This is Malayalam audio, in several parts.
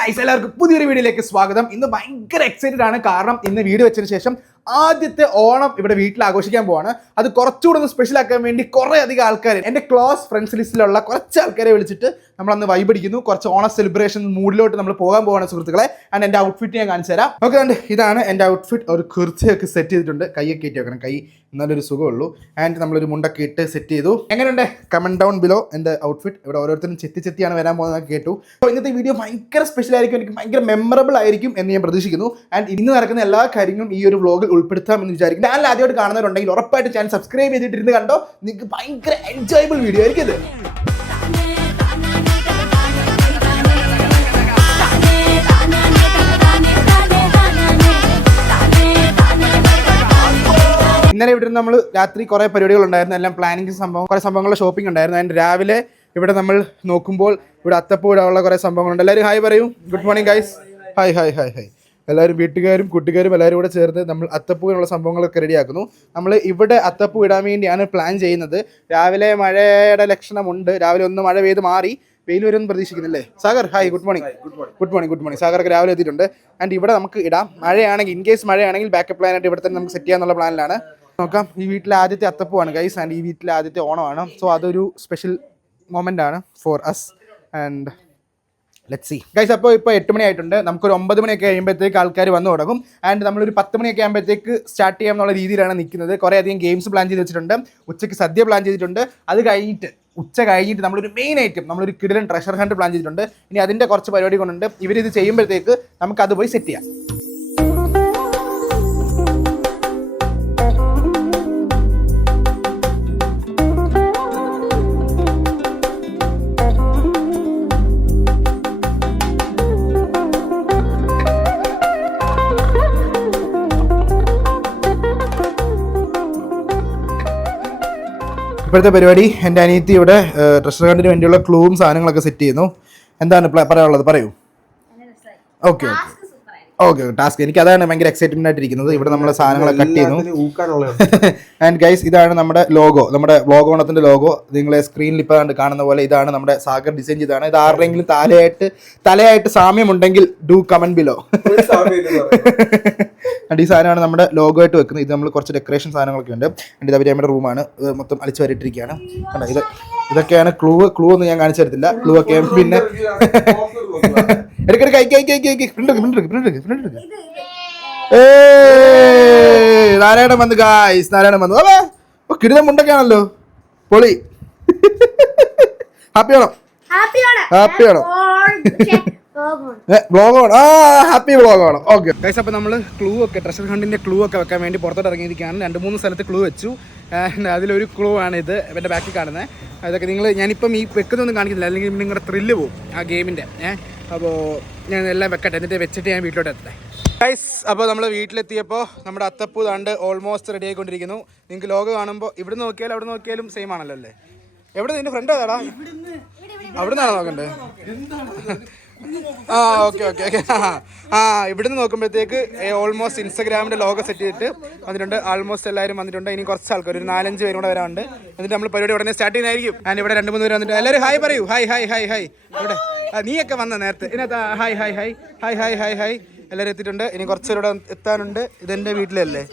ഗൈസ് എല്ലാവർക്കും പുതിയൊരു വീഡിയോയിലേക്ക് സ്വാഗതം. ഇന്ന് ഭയങ്കര എക്സൈറ്റഡ് ആണ്. കാരണം ഇന്ന് വീഡിയോ വെച്ചതിന് ശേഷം ആദ്യത്തെ ഓണം ഇവിടെ വീട്ടിൽ ആഘോഷിക്കാൻ പോവാണ്. അത് കുറച്ചുകൂടെ ഒന്ന് സ്പെഷ്യൽ ആക്കാൻ വേണ്ടി കുറേ അധികം ആൾക്കാർ, എൻ്റെ ക്ലോസ് ഫ്രണ്ട്സ് ലിസ്റ്റിലുള്ള കുറച്ച് ആൾക്കാരെ വിളിച്ചിട്ട് നമ്മളന്ന് വൈബ് അടിക്കുന്നു. കുറച്ച് ഓണം സെലിബ്രേഷൻ മൂഡിലോട്ട് നമ്മൾ പോകാൻ പോവാണ് സുഹൃത്തുക്കളെ. ആൻഡ് എൻ്റെ ഔട്ട്ഫിറ്റ് ഞാൻ കാണിച്ചു തരാം. ഓക്കെ, കണ്ട് ഇതാണ് എൻ്റെ ഔട്ട്ഫിറ്റ്. ഒരു കുർച്ചയൊക്കെ സെറ്റ് ചെയ്തിട്ടുണ്ട്. കൈയൊക്കെ ഇട്ട് വെക്കണം, കൈ നല്ലൊരു സുഖമുള്ളൂ. ആൻഡ് നമ്മളൊരു മുണ്ടൊക്കെ ഇട്ട് സെറ്റ് ചെയ്തു. എങ്ങനെയുണ്ട്? കമന്റ് ഡൗൺ ബിലോ എൻ്റെ ഔട്ട്ഫിറ്റ്. ഇവിടെ ഓരോരുത്തരും ചെത്തിയാണ് വരാൻ പോകുന്നത് കേട്ടു. അപ്പോൾ ഇന്നത്തെ വീഡിയോ ഭയങ്കര സ്പെഷ്യൽ ആയിരിക്കും, എനിക്ക് ഭയങ്കര മെമ്മറബിൾ ആയിരിക്കും എന്ന് ഞാൻ പ്രതീക്ഷിക്കുന്നു. ആൻഡ് ഇന്ന് നടക്കുന്ന എല്ലാ കാര്യങ്ങളും ഈ ഒരു വ്ലോഗിൽ ഉൾപ്പെടുത്താമെന്ന് വിചാരിക്കും. ചാനൽ ആദ്യമായിട്ട് കാണുന്നവരുണ്ടെങ്കിൽ ഉറപ്പായിട്ട് ചാനൽ സബ്സ്ക്രൈബ് ചെയ്തിട്ടിരുന്ന് കണ്ടോ. നിങ്ങൾക്ക് ഭയങ്കര എൻജോയബിൾ വീഡിയോ ആയിരിക്കും ഇത്. ഇന്നലെ ഇവിടെ നമ്മൾ രാത്രി കുറേ പരിപാടികളുണ്ടായിരുന്നു. എല്ലാം പ്ലാനിങ് സംഭവം, കുറേ സംഭവങ്ങളുടെ ഷോപ്പിംഗ് ഉണ്ടായിരുന്നു. അതിന് രാവിലെ ഇവിടെ നമ്മൾ നോക്കുമ്പോൾ ഇവിടെ അത്തപ്പൂടാനുള്ള കുറേ സംഭവങ്ങളുണ്ട്. എല്ലാവരും ഹായ് പറയൂ. Good morning guys. Hi hi hi hi. എല്ലാവരും വീട്ടുകാരും കുട്ടിക്കാരും എല്ലാവരും കൂടെ ചേർന്ന് നമ്മൾ അത്തപ്പൂവിനുള്ള സംഭവങ്ങളൊക്കെ റെഡിയാക്കുന്നു. നമ്മൾ ഇവിടെ അത്തപ്പൂ ഇടാൻ വേണ്ടിയാണ് പ്ലാൻ ചെയ്യുന്നത്. രാവിലെ മഴയുടെ ലക്ഷണമുണ്ട്. രാവിലെ ഒന്ന് മഴ പെയ്ത് മാറി വെയിൽ വരുമെന്ന് പ്രതീക്ഷിക്കുന്നില്ലേ? Sagar hi, good morning. Good morning. സാഗറൊക്കെ രാവിലെ എത്തിയിട്ടുണ്ട്. ആൻഡ് ഇവിടെ നമുക്ക് ഇടാം. മഴയാണെങ്കിൽ, ഇൻ കേസ് മഴയാണെങ്കിൽ ബാക്കപ്പ് പ്ലാനായിട്ട് ഇവിടെ തന്നെ നമുക്ക് സെറ്റ് ചെയ്യാന്നുള്ള പ്ലാനിലാണ്. നോക്കാം. ഈ വീട്ടിലെ ആദ്യത്തെ അത്തപ്പൂവാണ് ഗൈസ്. ആൻഡ് ഈ വീട്ടിലെ ആദ്യത്തെ ഓണമാണ്. സോ അതൊരു സ്പെഷ്യൽ മൊമെൻ്റ് ആണ് for us. And let's see guys. അപ്പോൾ ഇപ്പോൾ 8 മണി ആയിട്ടുണ്ട്. നമുക്കൊരു 9 മണിയൊക്കെ കഴിയുമ്പോഴത്തേക്ക് ആൾക്കാർ വന്നു തുടങ്ങും. ആൻഡ് നമ്മളൊരു 10 മണിയൊക്കെ ആകുമ്പോഴത്തേക്ക് സ്റ്റാർട്ട് ചെയ്യാമെന്നുള്ള രീതിയിലാണ് നിൽക്കുന്നത്. കുറേ അധികം ഗെയിംസ് പ്ലാൻ ചെയ്ത് വെച്ചിട്ടുണ്ട്. ഉച്ചയ്ക്ക് സദ്യ പ്ലാൻ ചെയ്തിട്ടുണ്ട്. അത് കഴിഞ്ഞിട്ട് ഉച്ച കഴിഞ്ഞിട്ട് നമ്മളൊരു മെയിൻ ഐറ്റം, നമ്മളൊരു കിടിലൻ ട്രഷർ ഹണ്ട് പ്ലാൻ ചെയ്തിട്ടുണ്ട്. ഇനി അതിൻ്റെ കുറച്ച് പരിപാടി കൊണ്ടുണ്ട്. ഇവരിത് ചെയ്യുമ്പോഴത്തേക്ക് നമുക്കത് പോയി സെറ്റ് ചെയ്യാം. ഇപ്പോഴത്തെ പരിപാടി, എൻ്റെ അനിയത്തി ഇവിടെ ട്രഷർ ഹണ്ടിന് വേണ്ടിയുള്ള ക്ലൂവും സാധനങ്ങളൊക്കെ സെറ്റ് ചെയ്യുന്നു. എന്താണ് പറയാനുള്ളത്? പറയൂ. Okay task. എനിക്ക് അതാണ് ഭയങ്കര എക്സൈറ്റ്മെന്റ് ആയിട്ടിരിക്കുന്നത്. ഇവിടെ നമ്മളെ സാധനങ്ങളൊക്കെ കട്ട് ചെയ്യുന്നു. ആൻഡ് ഗൈസ്, ഇതാണ് നമ്മുടെ ലോഗോ, നമ്മുടെ വ്ലോഗ് ഓണത്തിന്റെ ലോഗോ. നിങ്ങളെ സ്ക്രീനിൽ ഇപ്പോൾ കാണുന്ന പോലെ ഇതാണ് നമ്മുടെ സാഗർ ഡിസൈൻ ചെയ്താണ്. ഇത് ആരുടെയെങ്കിലും തലയായിട്ട് സാമ്യമുണ്ടെങ്കിൽ ഡു കമന്റ് ബിലോ. ഈ സാധനമാണ് നമ്മുടെ ലോഗോ ആയിട്ട് വെക്കുന്നത്. ഇത് നമ്മൾ കുറച്ച് ഡെക്കറേഷൻ സാധനങ്ങളൊക്കെ ഉണ്ട്. എൻ്റെ ഇത് അവരുടെ റൂമാണ്. മൊത്തം അടിച്ചു വരിട്ടിരിക്കുകയാണ്. കണ്ടോ, ഇതൊക്കെയാണ് ക്ലൂ ഒന്നും ഞാൻ കാണിച്ചു തരത്തില്ല. ക്ലൂ ഒക്കെ പിന്നെ നാരായണൻ വന്നു ഗായ്സ്. നാരായണൻ വന്നു. അല്ലേ കിടിലം മുണ്ടൊക്കെയാണല്ലോ. പൊളി. ഹാപ്പിയാണോ? വ്ളോഗാണ്. ഹാപ്പി വ്ളോഗാണ്. Okay guys. അപ്പോൾ നമ്മൾ ക്ലൂ ഒക്കെ, ട്രഷർ ഹണ്ടിൻ്റെ ക്ലൂ ഒക്കെ വെക്കാൻ വേണ്ടി പുറത്തോട്ട് ഇറങ്ങിയിരിക്കുകയാണ്. 2-3 സ്ഥലത്ത് ക്ലൂ വെച്ചു. അതിലൊരു ക്ലൂ ആണ് ഇത്, എൻ്റെ ബാക്കിൽ കാണുന്നത്. അതൊക്കെ ഞാനിപ്പം ഈ വെക്കുന്നൊന്നും കാണിക്കുന്നില്ല, അല്ലെങ്കിൽ നിങ്ങളുടെ ത്രില്ല് പോവും ആ ഗെയിമിൻ്റെ. അപ്പോൾ ഞാൻ എല്ലാം വെക്കട്ടെ, എന്നിട്ട് വെച്ചിട്ട് ഞാൻ വീട്ടിലോട്ട് എത്തട്ടെ ഗൈസ്. അപ്പോൾ നമ്മൾ വീട്ടിലെത്തിയപ്പോൾ നമ്മുടെ അത്തപ്പൂ താണ്ട് ഓൾമോസ്റ്റ് റെഡി ആയിക്കൊണ്ടിരിക്കുന്നു. നിങ്ങൾക്ക് ലോഗോ കാണുമ്പോൾ ഇവിടെ നോക്കിയാലും അവിടെ നോക്കിയാലും സെയിം ആണല്ലോ അല്ലേ? എവിടെ നിന്റെ ഫ്രണ്ട് ഏതാടാ? അവിടെ നിന്നാണോ നോക്കണ്ടേ? ഓക്കെ ഇവിടുന്ന് നോക്കുമ്പോഴത്തേക്ക് ഓൾമോസ്റ്റ് ഇൻസ്റ്റാഗ്രാമിൻ്റെ ലോഗോ സെറ്റ് ചെയ്തിട്ട് വന്നിട്ടുണ്ട്. ആൾമോസ്റ്റ് എല്ലാവരും വന്നിട്ടുണ്ട്. ഇനി കുറച്ച് ആൾക്കാർ, ഒരു 4-5 പേരും കൂടെ വരാനുണ്ട്. എന്നിട്ട് നമ്മൾ പരിപാടി ഉടനെ സ്റ്റാർട്ട് ചെയ്യുന്നതായിരിക്കും. ഞാൻ ഇവിടെ 2-3 പേര് വന്നിട്ട് എല്ലാവരും ഹായ് പറയൂ. ഹായ്. ഇവിടെ നീയൊക്കെ വന്ന നേരത്തെ ഇതിനകത്ത് ഹായ് എല്ലാവരും എത്തിയിട്ടുണ്ട്. ഇനി കുറച്ചുപേരുടെ എത്താനുണ്ട്. ഇതെൻ്റെ വീട്ടിലല്ലേ.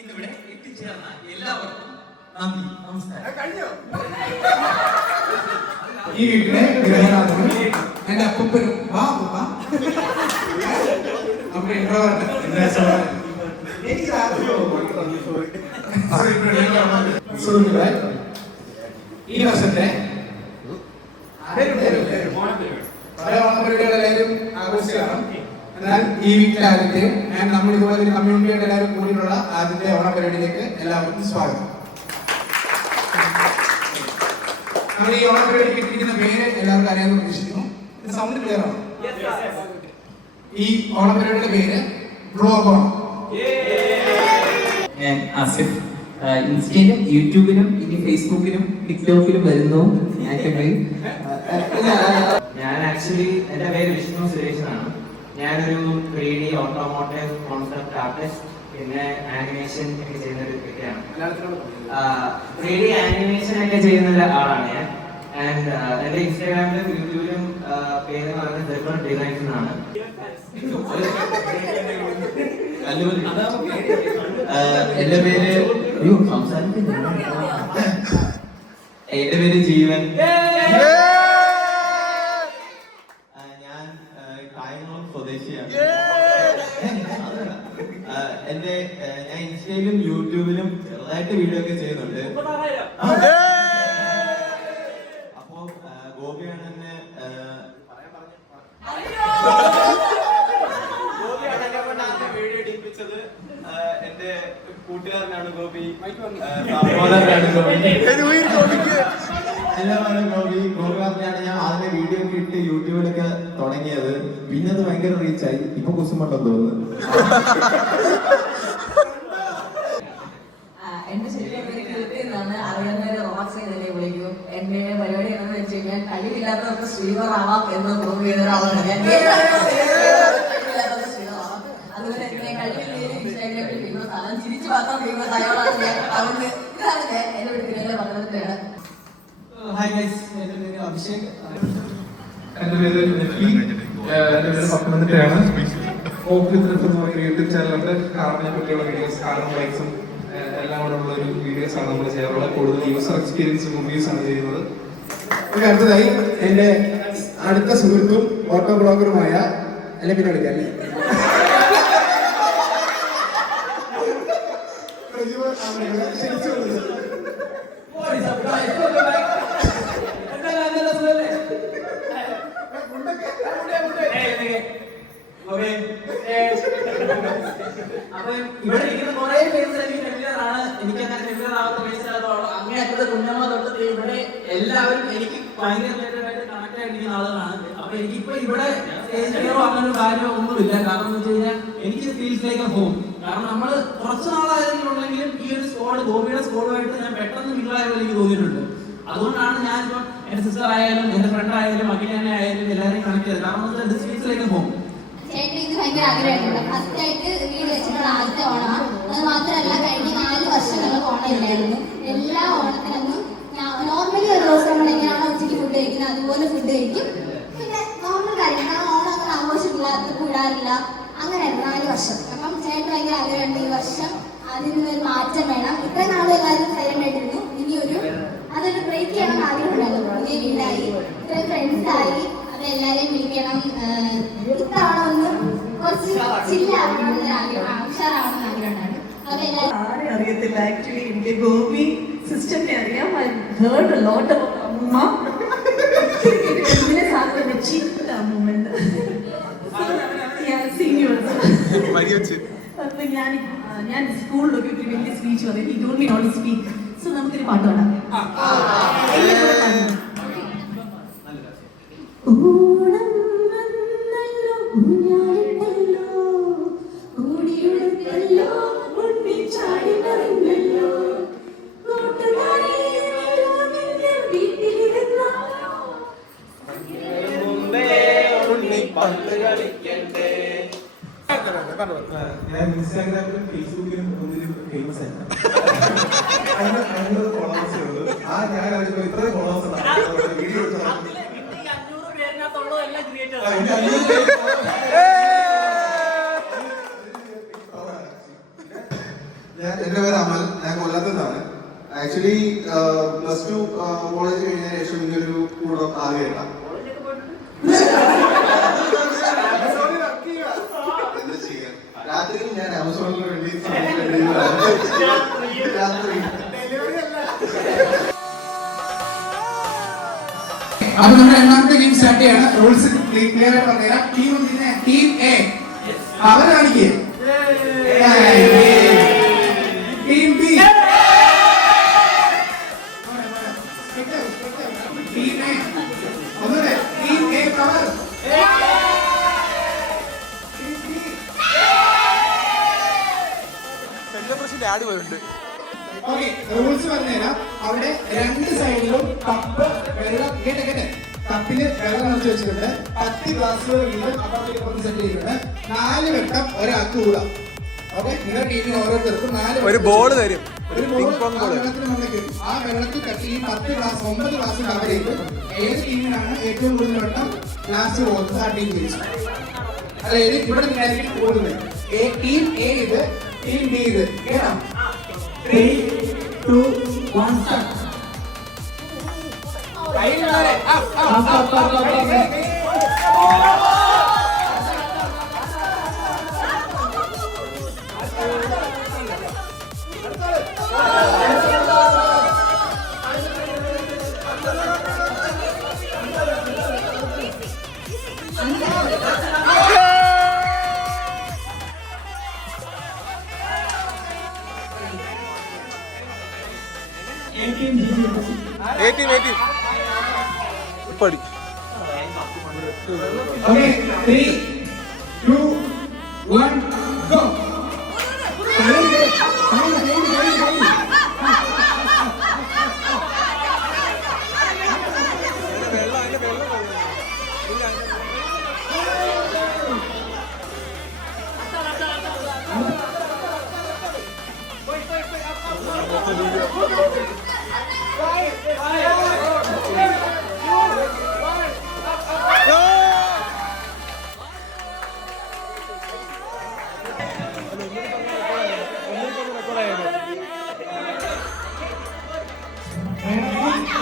ഇന്നിവിടെ എത്തിച്ചേർന്ന എല്ലാവർക്കും നന്ദി, നമസ്കാരം. ഈ വീട്ടിലെ ഗ്രഹനാഥനും എന്റെ അപ്പനും ഈ വർഷത്തെ ഓണപരിപാടികളെല്ലാവരും ആഘോഷിക്കണം. എന്നാൽ ഈ വീട്ടിലെ ആദ്യത്തെ നമ്മൾ ഇതുപോലെ ഒരു കമ്മ്യൂണിറ്റിയായിട്ട് എല്ലാവരും കൂടിയിട്ടുള്ള ആദ്യത്തെ ഓണ പരിപാടിയിലേക്ക് എല്ലാവർക്കും സ്വാഗതം. നമ്മൾ ഈ ഓണ പരിപാടിക്ക് ഇട്ടിരിക്കുന്ന പേര് എല്ലാവർക്കും അറിയാമെന്ന് പ്രതീക്ഷിക്കുന്നു. സൗണ്ട് ക്ലിയർ ആണ്. ഈ ഓണ പരിപാടിയുടെ പേര് ബ്ലോഗ്. ഞാൻ ആസിഫ്. ഇൻസ്റ്റയിലും യൂട്യൂബിലും ഇനി ഫേസ്ബുക്കിലും ടിക്ടോക്കിലും വരുന്നു. ഞാൻ ആക്ച്വലി എൻ്റെ പേര് വിഷ്ണു സുരേഷ് എന്നാണ്. ഞാനൊരു 3D ഓട്ടോമോട്ടീവ് കോൺസെപ്റ്റ് ആർട്ടിസ്റ്റ്, പിന്നെ ആനിമേഷൻ ഒക്കെ ചെയ്യുന്ന ഒരു വ്യക്തിയാണ്. 3D ആനിമേഷൻ ഒക്കെ ചെയ്യുന്ന ആളാണ് ഞാൻ. ആൻഡ് എൻ്റെ ഇൻസ്റ്റാഗ്രാമിലും യൂട്യൂബിലും പേര് പറയുന്നത് സെർവർ ഡിസൈൻസ് എന്നാണ്. എന്റെ പേര് എന്റെ പേര് ജീവൻ. ഞാൻ കായംകുളം സ്വദേശിയാണ്. ഞാൻ ഇൻസ്റ്റയിലും യൂട്യൂബിലും ചെറുതായിട്ട് വീഡിയോ ഒക്കെ ചെയ്യുന്നുണ്ട്. അപ്പോ ഗോപിയാണ് എന്നെ വീഡിയോ എടുപ്പിച്ചത്. എന്റെ കൂട്ടുകാരനാണ് ഗോപി, സഹോദരനാണ് ഗോപി. എല്ലാമാണ് ഗോപി. ഗോപി പറഞ്ഞാണ് ഞാൻ ആദ്യമേ വീഡിയോ ഒക്കെ ഇട്ട് യൂട്യൂബിലൊക്കെ തുടങ്ങിയത്. പിന്നെ അത് ഭയങ്കര റീച്ചായി. ഇപ്പൊ കുസുമുണ്ടെന്ന് തോന്നുന്നു. എന്റെ ശരിക്കും എന്നാണ് അറിയുന്നവര് റോക്സ് ചെയ്തല്ലേ വിളിക്കും. എന്റെ പരിപാടി എന്താണെന്ന് വെച്ച് കഴിഞ്ഞാൽ കഴിവില്ലാത്തവർക്ക് ശ്രീധർ ആവാം എന്ന് പ്രൂവ് ചെയ്ത ഒരാളാണ് ഞാൻ. അതുപോലെ തന്നെ കഴിവില്ലേലും ഇൻസ്റ്റാഗ്രാമിൽ ഫേമസ് ആണ്, ചിരിച്ചു മാത്രം ഫേമസ് ആയവളാണ് ഞാൻ. അതുകൊണ്ട് ഇതാണ് ഞാൻ എന്നെ വിളിക്കുന്നതിന്റെ പത്രത്തിലാണ്. ഹായ് ഗൈസ്, എന്റെ പേര് അഭിഷേക്. എന്റെ പേര് പത്തനംതിട്ടയാണ്. യൂട്യൂബ് ചാനലുണ്ട്. കാറിനെ പറ്റിയുള്ള വീഡിയോസ്, കാറും ബൈക്സും എല്ലാം കൂടെ ഉള്ള ഒരു വീഡിയോസ് ആണ് നമ്മൾ ചെയ്യാറുള്ളത്. കൂടുതൽ യൂസർ എക്സ്പീരിയൻസ് മൂവീസ് ആണ് ചെയ്യുന്നത്. അടുത്തതായി എന്റെ അടുത്ത സുഹൃത്തും ഓട്ടോ ബ്ലോഗറുമായ അല്ലെ പിന്നെ വിളിക്കാം അല്ലേ അപ്പൊ ഇവിടെ ഇരിക്കുന്ന കുറെ പേര് എനിക്ക് ഫെമിലിയർ ആണ്. എനിക്ക് അങ്ങനെ ഫെമിലിയർ ആവാത്ത പേഴ്സണായിട്ടോ അങ്ങനെയൊക്കെ കുഞ്ഞമ്മ തൊട്ട് ഇവിടെ എല്ലാവരും എനിക്ക് ഭയങ്കര കണക്ട് ആയിട്ടിരിക്കുന്ന ആളുകളാണ്. അപ്പൊ എനിക്കിപ്പോ ഇവിടെ സ്റ്റേജ് ഫിയറോ അങ്ങനെ ഒരു കാര്യമോ ഒന്നുമില്ല. കാരണം എന്ന് വെച്ച് കഴിഞ്ഞാൽ എനിക്ക് ഫീൽസ് ലൈക്ക് എ ഹോം. കാരണം നമ്മള് കുറച്ച് നാളായെങ്കിലും ഉണ്ടെങ്കിലും ഈ ഒരു സ്കോഡ്, ഗോപിയുടെ സ്കോഡുമായിട്ട് ഞാൻ പെട്ടെന്ന് മിങ്കിളായ പോലെ എനിക്ക് തോന്നിയിട്ടുണ്ട്. അതുകൊണ്ടാണ് ഞാനിപ്പോ എന്റെ സിസ്റ്റർ ആയാലും എന്റെ ഫ്രണ്ട് ആയാലും അഖിലേനെ ആയാലും എല്ലാവരെയും കണക്ട് ചെയ്തത്. കാരണം this feels like A home. ചേട്ടൻ ഇത് ഭയങ്കര ആഗ്രഹമായിട്ടുണ്ട്. ഫസ്റ്റ് ആയിട്ട് വീട് വെച്ചിട്ടുള്ള ആദ്യത്തെ ഓണമാണ്. അത് മാത്രമല്ല കഴിഞ്ഞ 4 വർഷങ്ങൾക്ക് ഓണം ഇല്ലായിരുന്നു. എല്ലാ ഓണത്തിനൊന്നും നോർമലി ഒരു ദിവസം നമ്മൾ എങ്ങനെയാണോ ഉച്ചയ്ക്ക് ഫുഡ് കഴിക്കുന്നത് അതുപോലെ ഫുഡ് കഴിക്കും. പിന്നെ നോർമൽ കാര്യം, കാരണം ഓണം അങ്ങനെ ആഘോഷമില്ലാത്ത കൂടാറില്ല. അങ്ങനെയായിരുന്നു 4 വർഷം. അപ്പം ചേട്ടൻ ഭയങ്കര ആഗ്രഹമുണ്ട് ഈ വർഷം അതിനൊരു മാറ്റം വേണം. ഇത്ര നാളും എല്ലാവരും സൈലന്റ് ആയിട്ടിരുന്നു. ഇനിയൊരു അതൊരു ബ്രേക്ക് ചെയ്യണം ആഗ്രഹമുണ്ടായിരുന്നു. പുതിയ വീടായി, ഇത്രയും ഫ്രണ്ട്സ് ആയി, എല്ലാരെയും വിളിക്കണം. ഇത്തവണ ഒന്ന് കുറച്ച് ചില്ലാവണമെന്ന് ആഗ്രഹമാണ്, ഉഷാറാവണമെന്ന് ആഗ്രഹമുണ്ടാണ്. ആരെ അറിയത്തില്ല ആക്ച്വലി. എനിക്ക് ഗോപി സിസ്റ്ററിനെ അറിയാം. I heard a lot about അമ്മ. ഇതിനെ സാധനം ചിത്ത മൂമെന്റ്. അപ്പൊ ഞാൻ സ്കൂളിലൊക്കെ ഒരു വലിയ സ്പീച്ച് പറയും. He told me not to speak. So നമുക്കൊരു പാട്ട് പാടാം. ഓണം വന്നല്ലോ, ഊഞ്ഞാലിട്ടല്ലോ, ഓടിയുടുത്തല്ലോ, ഉണ്ണിച്ചാടി മറിഞ്ഞല്ലോ, കൂട്ടുകാരെ നിന്റെ വീട്ടിലിരുന്നാലോ, ഞാൻ ഇൻസ്റ്റാഗ്രാമിലും ഫേസ്ബുക്കിലും ഫേമസ് ആയിരുന്നു. അതിന് ഫോളോവേഴ്സേ ഉള്ളൂ. ഞാൻ ഇത്രയും ഫോളോവേഴ്സ് വീഡിയോ എന്റെ പേര് അമൽ. ഞാൻ കൊല്ലത്തുനിന്നാണ്. ആക്ച്വലി +2 കോളേജ് കഴിഞ്ഞ ശേഷം ഇങ്ങനൊരു കൂടം ആദ്യമായിട്ടാണ്. എന്താ ചെയ്യാൻ, രാത്രിയിൽ ഞാൻ ആമസോണിന് വേണ്ടി രാത്രി. അപ്പൊ നമ്മുടെ രണ്ടാമത്തെ ഗെയിം സ്റ്റാർട്ട് ചെയ്യാണ്. റൂൾസ് ക്ലിയർ ആയിട്ട് പറഞ്ഞുതരാം. ടീം എ അവരെ കാണിക്കേ ടീം ബി ടീം എ ഒന്നുകൂടെ team A cover okay rules പറഞ്ഞുതരാം. അവിടെ രണ്ട് സൈഡിലും കപ്പ് വെള്ളം കേട്ടെ കപ്പില് വെള്ളം നിറച്ച് വെച്ചിട്ടുണ്ട്. 10 ഗ്ലാസുകൾ വീണ്ടും അപ്പുറത്തേക്ക് സെറ്റ് ചെയ്തിട്ടുണ്ട്. 4 വട്ടം ഒരാൾക്ക് കൂടാം. ഓക്കെ നിങ്ങളുടെ ടീമിന് ഓരോരുത്തർക്കും 4 ഒരു ബോൾ തരും. ഒരു വെള്ളത്തിന് മുകളിലേക്ക് ആ വെള്ളത്തിൽ തട്ടി ഈ 10 ഗ്ലാസ് 9 ഗ്ലാസ് കവർ ചെയ്ത് ഏത് ടീമിനാണ് ഏറ്റവും കൂടുതൽ വട്ടം ഗ്ലാസ് പോകുന്നത് ആ ടീം ജയിച്ചു. അതായത് ഇവിടെ നിന്നായിരിക്കും കൂടുതൽ ടീം എ ഇത് ടീം ബി ഇത് കേട്ടോ. 3, 2, 1 start. പടി Okay, 3, 2, 1, go.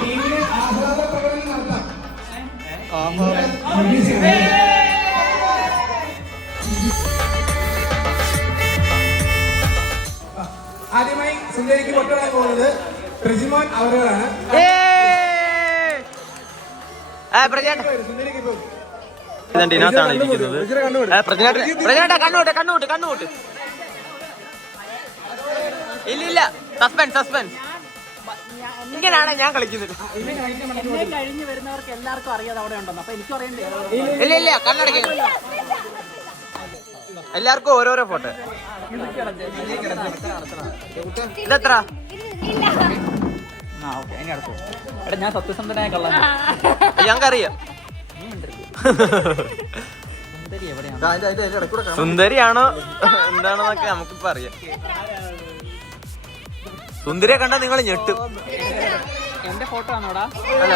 ടീമിന് ആഹ്ലാദ പ്രകടനം നടത്താം. ആദ്യമായി സുന്ദരിക്ക് പൊട്ടടാൻ പോകുന്നത് പ്രജിമോൻ അവരുകളാണ്. സുന്ദരിക്ക് ഇപ്പം ഇതിനകത്താണ് ഇരിക്കുന്നത്. കണ്ണൂട്ട് ഇല്ല സസ്പെൻസ് ഇങ്ങനെയാണ് ഞാൻ കളിക്കുന്നത്. എന്നെ കഴിഞ്ഞ് വരുന്നവർക്ക് എല്ലാവർക്കും അറിയാതെ അവിടെ ഉണ്ടെന്ന്. അപ്പൊ എനിക്കും അറിയണ്ടേ? ഇല്ല കണ്ണടയ്ക്ക്. എല്ലാവർക്കും ഓരോരോ ഫോട്ടോ. ഇതെത്ര? എടാ ഞാൻ സത്യസന്ധനായ കള്ളൻ. ഞങ്ങൾക്കറിയാം. സുന്ദരിയാണോ എന്താണെന്നൊക്കെ നമുക്കിപ്പോ അറിയാം. സുന്ദരിയെ കണ്ടാ നിങ്ങൾ ഞെട്ടും. എന്റെ ഫോട്ടോ ആണോടാ? അല്ല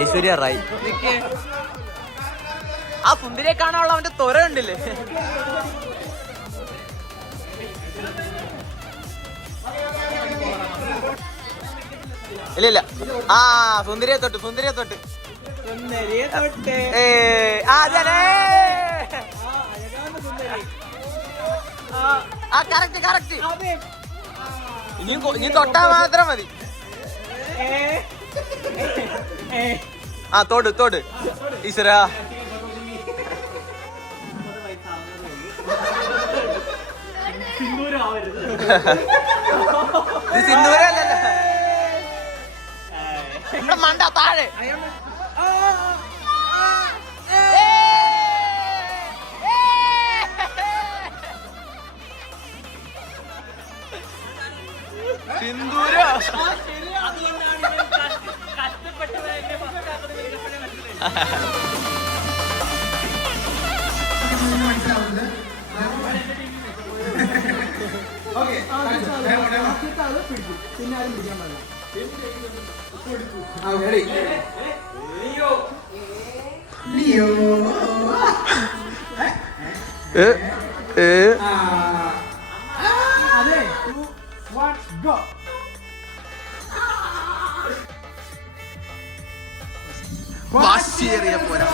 ഐശ്വര്യ റായ്. ആ സുന്ദരിയെ കാണാനുള്ള അവന്റെ ത്വര ഉണ്ടില്ലേ? ഇല്ല ആ സുന്ദരിയെ തൊട്ട് കറക്റ്റ് ഇനി തൊട്ടാ മാത്രം മതി. ആ തൊട് ഈശ്വരാ. സിന്ദൂരല്ലല്ലോ നമ്മുടെ മണ്ട താഴെ. സിന്ദൂര പിന്നെ ആരും പിടിക്കാൻ പാടില്ല. അതെ 2, 1 go. വാശിയേറിയ പോരാ.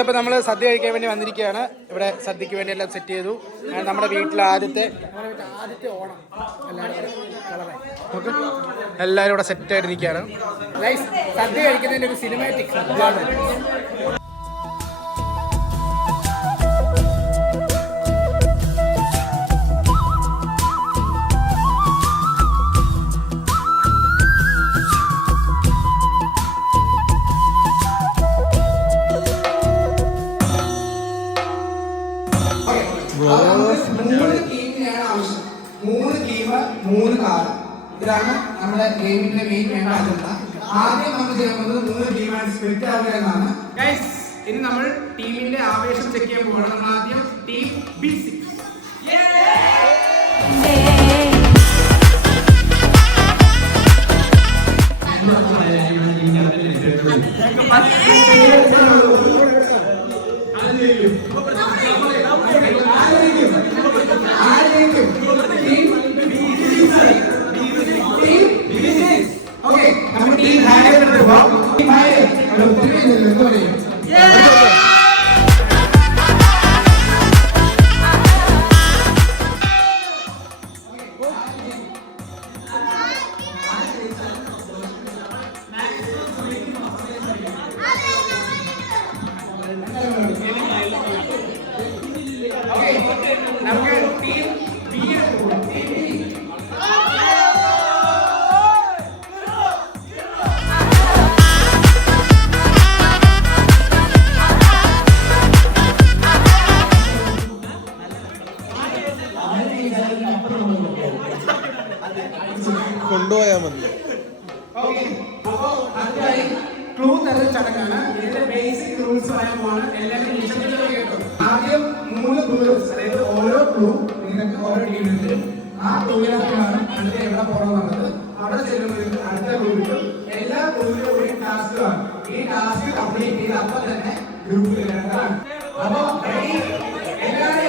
അപ്പോൾ നമ്മൾ സദ്യ കഴിക്കാൻ വേണ്ടി വന്നിരിക്കുകയാണ്. ഇവിടെ സദ്യക്ക് വേണ്ടി എല്ലാം സെറ്റ് ചെയ്തു. നമ്മുടെ വീട്ടിലെ ആദ്യത്തെ ഓണം എല്ലാവരും ഇവിടെ സെറ്റ് ആയിട്ടിരിക്കുകയാണ്. സദ്യ കഴിക്കുന്നതിൻ്റെ ഒരു സിനിമാറ്റിക് സദ്യയാണ്. ഇതാണ് നമ്മുടെ ഗെയിമിന്റെ മെയിൻ വേണ്ട അജണ്ട. ആദ്യം നമ്മൾ ചെയ്യാൻ പോകുന്നത് 3 ടീമായിട്ട് സ്പ്ലിറ്റ് ആവുക എന്നാണ്. ഇനി നമ്മൾ ടീമിന്റെ ആവേശം ചെക്ക് ചെയ്യാൻ പോകണം. നമ്മൾ ആദ്യം ടീം B6. കൊണ്ടുപോയാ മതി. ക്ലൂ തരൽ ചടങ്ങാണ്. ഇതിന്റെ ബേസിക് റൂൾസ് പറയാൻ എല്ലാവരും കേട്ടോ. ആദ്യം 3 ക്ലൂസ്, അതായത് ഓരോ ക്ലൂ നിങ്ങൾക്ക് ഓരോ ടീമിൽ ആ ക്ലൂവിലാണ് അടുത്ത എവിടെ പോകണമെന്നുള്ളത്. അവിടെ ചെല്ലുമ്പോൾ അടുത്ത ക്ലൂ കിട്ടും. എല്ലാ ക്ലൂവിലും കൂടി ടാസ്കുകളാണ്. ഈ ടാസ്ക് കംപ്ലീറ്റ് ചെയ്ത് അപ്പോൾ തന്നെ ഗ്രൂപ്പിൽ ഇടേണ്ടതാണ്. അപ്പൊ എല്ലാവരും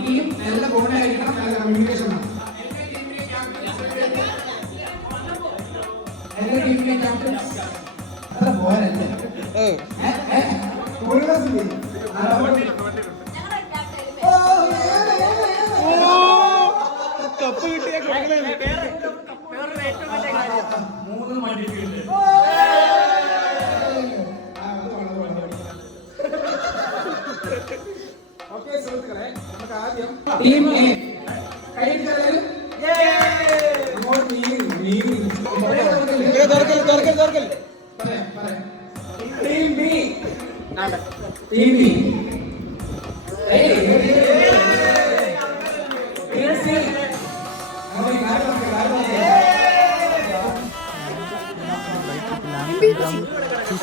ടീം നല്ല ബോണ്ടായിരിക്കണം, നല്ല കമ്മ്യൂണിക്കേഷൻ ആണ്. എല്ലാ ടീമിലെ ക്യാപ്റ്റൻസ് അത്ര പോരല്ലേ? കപ്പ് കിട്ടിയ team A team B team B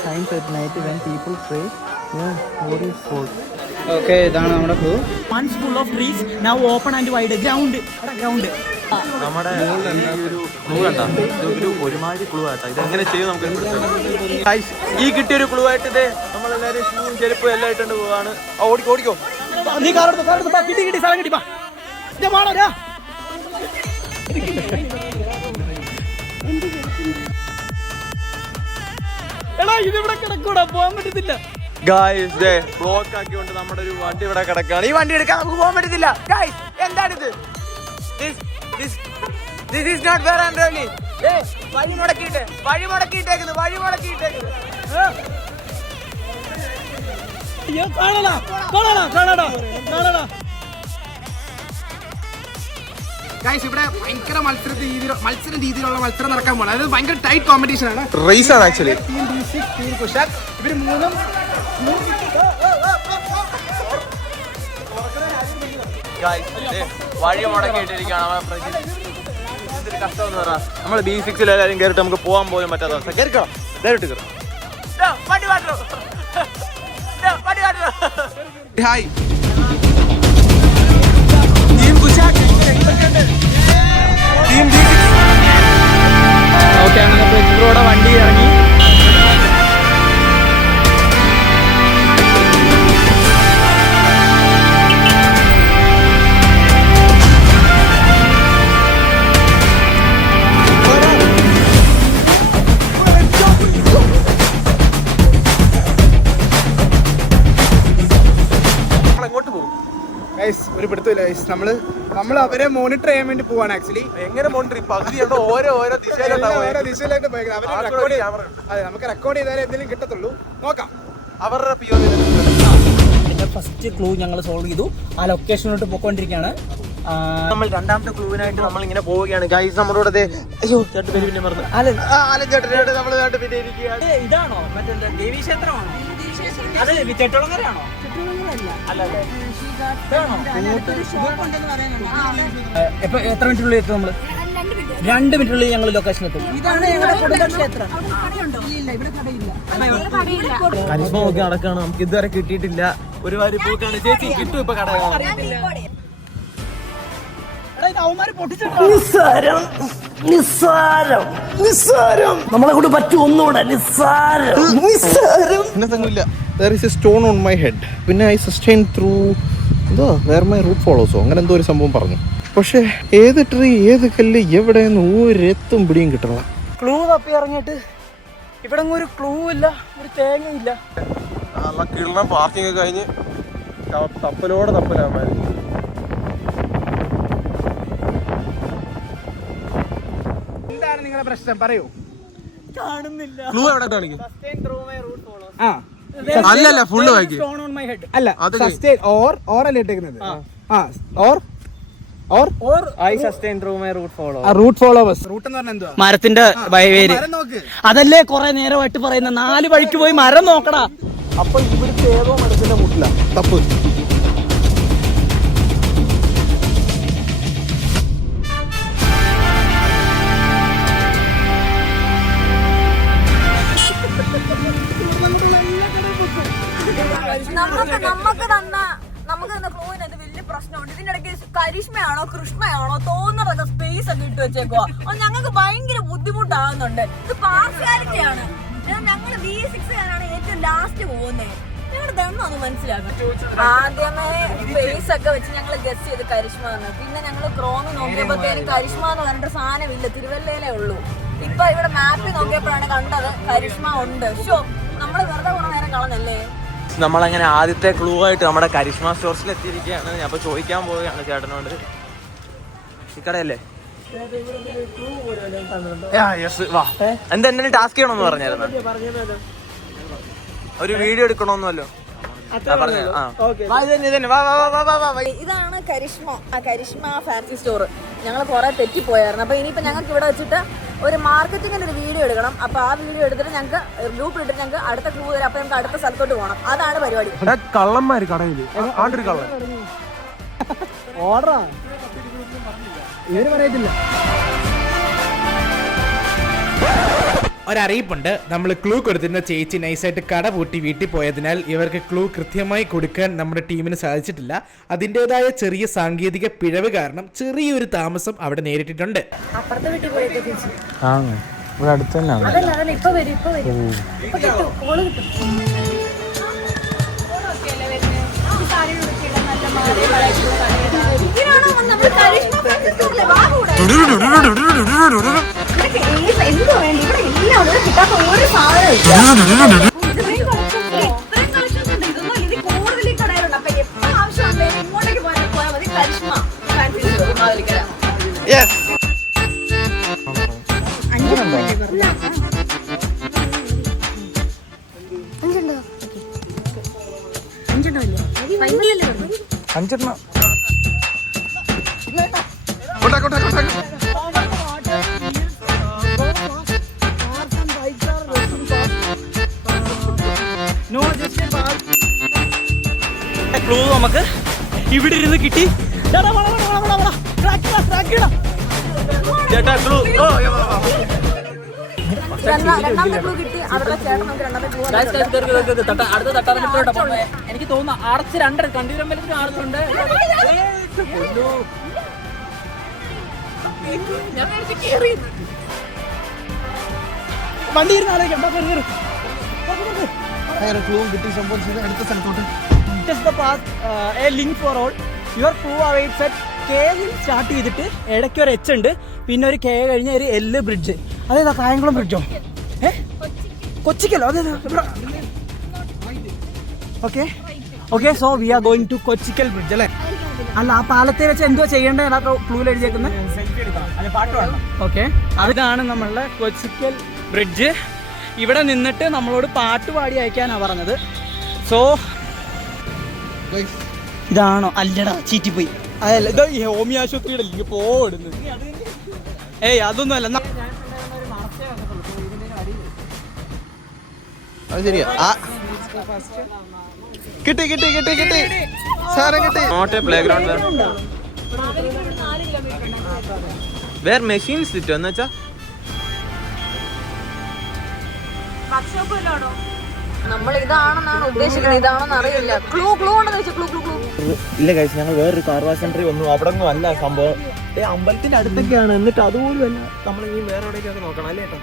signs at night when people pray. Yeah, what is fault? Okay, ഇതാണ് നമ്മുടെ clue. One school of trees now open and wide. Ground നമ്മുടെ ഈ ഒരു ക്ലൂ കണ്ട, ഇതൊരു ഒരുമാതിരി ക്ലൂ ആട്ടാ. ഇതെങ്ങനെ ചെയ്യും നമുക്ക് ഈ കിട്ടിയൊരു ക്ലൂ ആയിട്ട് ഇത് നമ്മളെല്ലാവരും ഷൂവും ചെരുപ്പും എല്ലാം ഇട്ടുകൊണ്ട് പോവാണ്. ഓടിക്കോ നീ കാറെടുത്ത് കിട്ടി സ്ഥലം കിട്ടി. എടാ ഇതിവിടെ കിടക്കൂടാ, പോകാൻ പറ്റത്തില്ല. ഗായ്സ് ദേ ബ്ലോക്ക് ആക്കിക്കൊണ്ട് നമ്മുടെ ഒരു വണ്ടി ഇവിടെ കിടക്കാണ്. ഈ വണ്ടി എടുക്കാൻ നമുക്ക് പോകാൻ പറ്റത്തില്ല. ഗായ്സ് എന്താണിത്? This is not fair and really. വഴി മുടക്കിയിട്ടേക്കുന്നു. അയ്യോ കാണടാ ഗൈസ് ഇവിടെ ഭയങ്കര മത്സര രീതിയിലുള്ള മത്സരം നടക്കാൻ പോകണം. അതായത് ഭയങ്കര ടൈറ്റ് കോമ്പറ്റീഷൻ ആണ്. റേസ് ആണ് actually. Team B6 team Kushaq ഇവർ മൂന്നും വഴി മുടക്കിയിട്ടിരിക്കുകയാണ്. എന്തൊരു കഷ്ടമെന്ന് പറയാം. നമ്മൾ B6 എല്ലാവരും കയറിട്ട് നമുക്ക് പോകാൻ പോലും പറ്റാത്ത അവസ്ഥ. കയറിക്കണം, ഡയറക്റ്റ് കയറും. Hi team Kushaq. Team B6 okay. അങ്ങനെ പെട്രോടെ വണ്ടി ഇറങ്ങി. ഒരു പിടുത്തമില്ല ഗൈസ്. നമ്മൾ അവരെ മോണിറ്റർ ചെയ്യാൻ വേണ്ടി പോവാണ് ആക്ച്വലി. എങ്ങനെ മോണിറ്റർ പകുതി ഓരോ ദിശയിലായിട്ട് പോയത്. അവര് റെക്കോർഡ് അതെ, നമുക്ക് റെക്കോർഡ് ചെയ്താലേ എന്തെങ്കിലും കിട്ടത്തുള്ളൂ. നോക്കാം. അവരുടെ ഫസ്റ്റ് ക്ലൂ ഞങ്ങൾ സോൾവ് ചെയ്തു. ആ ലൊക്കേഷനിലോട്ട് പോയിക്കൊണ്ടിരിക്കുകയാണ്. നമ്മൾ രണ്ടാമത്തെ ക്ലൂവിനായിട്ട് നമ്മൾ ഇങ്ങനെ പോവുകയാണ് ഗൈസ്. നമ്മളോട് അയ്യോ ചേട്ടൻ പേര് പിന്നെ മറന്നു. ആലൻ ചേട്ടനായിട്ട് നമ്മൾ പിന്നെ ഇരിക്കുകയാണ്. ഇതാണോ മറ്റേ ദേവീക്ഷേത്രമാണോ? അത് ചെട്ടുളങ്ങരയാണോ? എത്ര മിനിറ്റിനുള്ളിൽ എത്തും നമ്മള്? 2 മിനിറ്റിനുള്ളിൽ ഞങ്ങൾ ലൊക്കേഷൻ എത്തും. കരിസ്മ നോക്കി നടക്കാണ്. നമുക്ക് ഇതുവരെ കിട്ടിയിട്ടില്ല. ഒരുപാട് പൂക്കാണ്. ചേച്ചി കിട്ടും ഇപ്പൊ കട. നമ്മളെ കൊണ്ട് പറ്റും ഒന്നുകൂടെ. ഇല്ല. There is a stone on my head. പിന്നെ I sustain through where my root follows. അങ്ങനെ എന്തോ ഒരു സംഭവം പറഞ്ഞു. പക്ഷെ ഏത് ട്രീ ഏത് കല്ല് എവിടെയെന്ന് ഒരെത്തും പിടിയും കിട്ടണം. ക്ലൂ തപ്പി ഇറങ്ങിയിട്ട് ഇവിടെ ഒരു ക്ലൂ ഇല്ല, ഒരു തേങ്ങയില്ല. നല്ല കിളണം. പാർക്കിംഗ് ഒക്കെ കഴിഞ്ഞ് തപ്പലോടെ തപ്പലാമാര്. എന്താണ് നിങ്ങളുടെ പ്രശ്നം? പറയൂ. കാണുന്നില്ല. ക്ലൂ എവിടെ കാണിക്കും? ആ അല്ലല്ല ഫുള്ള് വായിക്കും. അല്ല സസ്റ്റെയിൻ ഓർ അല്ലേ ഇട്ടേക്കുന്നത്? Root followers. റൂട്ട് എന്ന് പറഞ്ഞാൽ എന്തുവാ? മരത്തിന്റെ പേര്. അതല്ലേ കുറെ നേരമായിട്ട് പറയുന്ന 4 വഴിക്ക് പോയി മരം നോക്കടാ. അപ്പൊ ഇവിടുത്തെ ഏതോ മരത്തിന്റെ മുട്ടില തപ്പ്. നമുക്ക് തന്ന ക്ലൂവിനത് വലിയ പ്രശ്നമുണ്ട്. ഇതിന്റെ ഇടയ്ക്ക് കരിഷ്മയാണോ കൃഷ്ണയാണോ തോന്നുന്നതൊക്കെ സ്പേസ് ഒക്കെ ഇട്ട് വെച്ചേക്കുവാ. ഞങ്ങൾക്ക് ഭയങ്കര ബുദ്ധിമുട്ടാകുന്നുണ്ട്. ഇത് പാർഷ്യാലിറ്റിയാണ്. ഞങ്ങൾ B6 ഏറ്റവും ലാസ്റ്റ് പോകുന്നത്. ഞങ്ങളുടെ ദണ്ണൊന്ന് മനസ്സിലാക്കണം. ആദ്യമേ സ്പേസ് ഒക്കെ വെച്ച് ഞങ്ങൾ ഗസ് ചെയ്ത് കരിഷ്മ എന്ന്. പിന്നെ ഞങ്ങൾ ക്രോമ് നോക്കിയപ്പോഴത്തേനും കരിഷ്മ എന്ന് പറഞ്ഞിട്ട് സാധനമില്ല, തിരുവല്ലയിലേ ഉള്ളൂ. ഇപ്പൊ ഇവിടെ മാപ്പിൽ നോക്കിയപ്പോഴാണ് കണ്ടത് കരിഷ്മ ഉണ്ട്. ഷോ നമ്മള് വെറുതെ കുറെ നേരം കളഞ്ഞല്ലേ. നമ്മളങ്ങനെ ആദ്യത്തെ ക്ലൂ ആയിട്ട് നമ്മുടെ കരിഷ്മ സ്റ്റോർസിൽ എത്തിയിരിക്കുകയാണ്. ഞാൻ അപ്പൊ ചോദിക്കാൻ പോവുകയാണ് ചേട്ടനോട്. ഈ കടയല്ലേ? വാ. എന്തെങ്കിലും ടാസ്ക് ചെയ്യണമെന്ന് പറഞ്ഞായിരുന്നു. ഒരു വീഡിയോ എടുക്കണമെന്നല്ലോ. ഇതാണ് കരിഷ്മ ഫാൻസി സ്റ്റോർ. ഞങ്ങൾ കുറെ തെറ്റിപ്പോയായിരുന്നു. അപ്പൊ ഇനിയിപ്പോ ഞങ്ങൾക്ക് ഇവിടെ വെച്ചിട്ട് ഒരു മാർക്കറ്റിങ്ങിന്റെ ഒരു വീഡിയോ എടുക്കണം. അപ്പൊ ആ വീഡിയോ എടുത്തിട്ട് ഞങ്ങൾക്ക് ഗ്രൂപ്പിൽ ഇട്ടിട്ട് ഞങ്ങൾക്ക് അടുത്ത ക്ലൂ തരാം. അപ്പൊ നമുക്ക് അടുത്ത സ്ഥലത്തോട്ട് പോകണം. അതാണ് പരിപാടി. കള്ളന്മാര് കടയില് ആണ്ടൊരു കള്ളൻ ഓർഡറാ ഇവര് പറയത്തില്ല. ഒരറിയിപ്പുണ്ട്. നമ്മൾ ക്ലൂ കൊടുത്തിരുന്ന ചേച്ചി നൈസായിട്ട് കട പൂട്ടി വീട്ടിൽ പോയതിനാൽ ഇവർക്ക് ക്ലൂ കൃത്യമായി കൊടുക്കാൻ നമ്മുടെ ടീമിന് സാധിച്ചിട്ടില്ല. അതിൻ്റെതായ ചെറിയ സാങ്കേതിക പിഴവ് കാരണം ചെറിയൊരു താമസം അവിടെ നേരിട്ടിട്ടുണ്ട്. ഇവിടെ അടുത്ത് തന്നെയാണ്. ക്ലൂ നമുക്ക് ഇവിടെ ഇരുന്ന് കിട്ടി. ചേട്ടാ ക്ലൂ. രണ്ടാമത്തെ ക്ലൂ കിട്ടി. അവരുടെ ചേട്ടൻ നമുക്ക് രണ്ടാമത്തെ അടുത്ത തട്ടാറ എനിക്ക് തോന്നുന്നു ആർച്ച് 2 കണ്ടിരമ്പലത്തിന് ആർച്ചുണ്ട്. വണ്ടി ഇരുന്ന് ആലോചിക്കാം. അടുത്ത സ്ഥലത്തോട്ട് a link for all your clue awaits at K start ചെയ്തിട്ട് ഇടയ്ക്ക് ഒരു എച്ച് ഉണ്ട്, പിന്നെ ഒരു കെ കഴിഞ്ഞ ഒരു എല് ബ്രിഡ്ജ്. അതേതാ? കായംകുളം ബ്രിഡ്ജോ? കൊച്ചിക്കല്ലോ? അതേതാ? Okay okay, so we are going to Kochikkal bridge അല്ലേ? അല്ല, ആ പാലത്തെ വെച്ച് എന്തോ ചെയ്യേണ്ടത് ക്ലൂവിൽ എഴുതിയേക്കുന്നത്? ഓക്കെ, അതാണ് നമ്മളുടെ കൊച്ചിക്കൽ ബ്രിഡ്ജ്. ഇവിടെ നിന്നിട്ട് നമ്മളോട് പാട്ട് പാടി അയക്കാനാണ് പറഞ്ഞത്. സോ ഇതാണോ? അല്ലടാ, ചീറ്റിപ്പോയി. അതല്ല, ഇത് ഈ ഹോമിയോ ആശുപത്രിയുടെ ലിങ്ക് പോടുന്നു. ഏയ് അതൊന്നും അല്ല. അത് ശരിയാ. കിട്ടി കിട്ടി കിട്ടി കിട്ടി സാധനം കിട്ടി. Not a playground where machines ഇട്ടോ എന്ന് വെച്ചാ വർക്ക്ഷോപ്പ് വല്ലോടോ? നമ്മൾ ഇതാണെന്നാണ് ഉദ്ദേശിക്കുന്നത്, ഇതാണെന്ന് അറിയില്ല. ക്ലൂ ഉണ്ടെന്ന് വെച്ചാൽ ക്ലൂ ഇല്ല കഴിച്ചു. ഞങ്ങൾ വേറൊരു കാർ വാഷ് സെന്ററിൽ വന്നു. അവിടെ ഒന്നും അല്ല സംഭവം. അമ്പലത്തിന്റെ അടുത്തൊക്കെയാണ്. എന്നിട്ട് അതുപോലും അല്ല. നമ്മൾ ഇനി വേറെ എവിടേക്കൊക്കെ നോക്കണം അല്ലേ കേട്ടോ?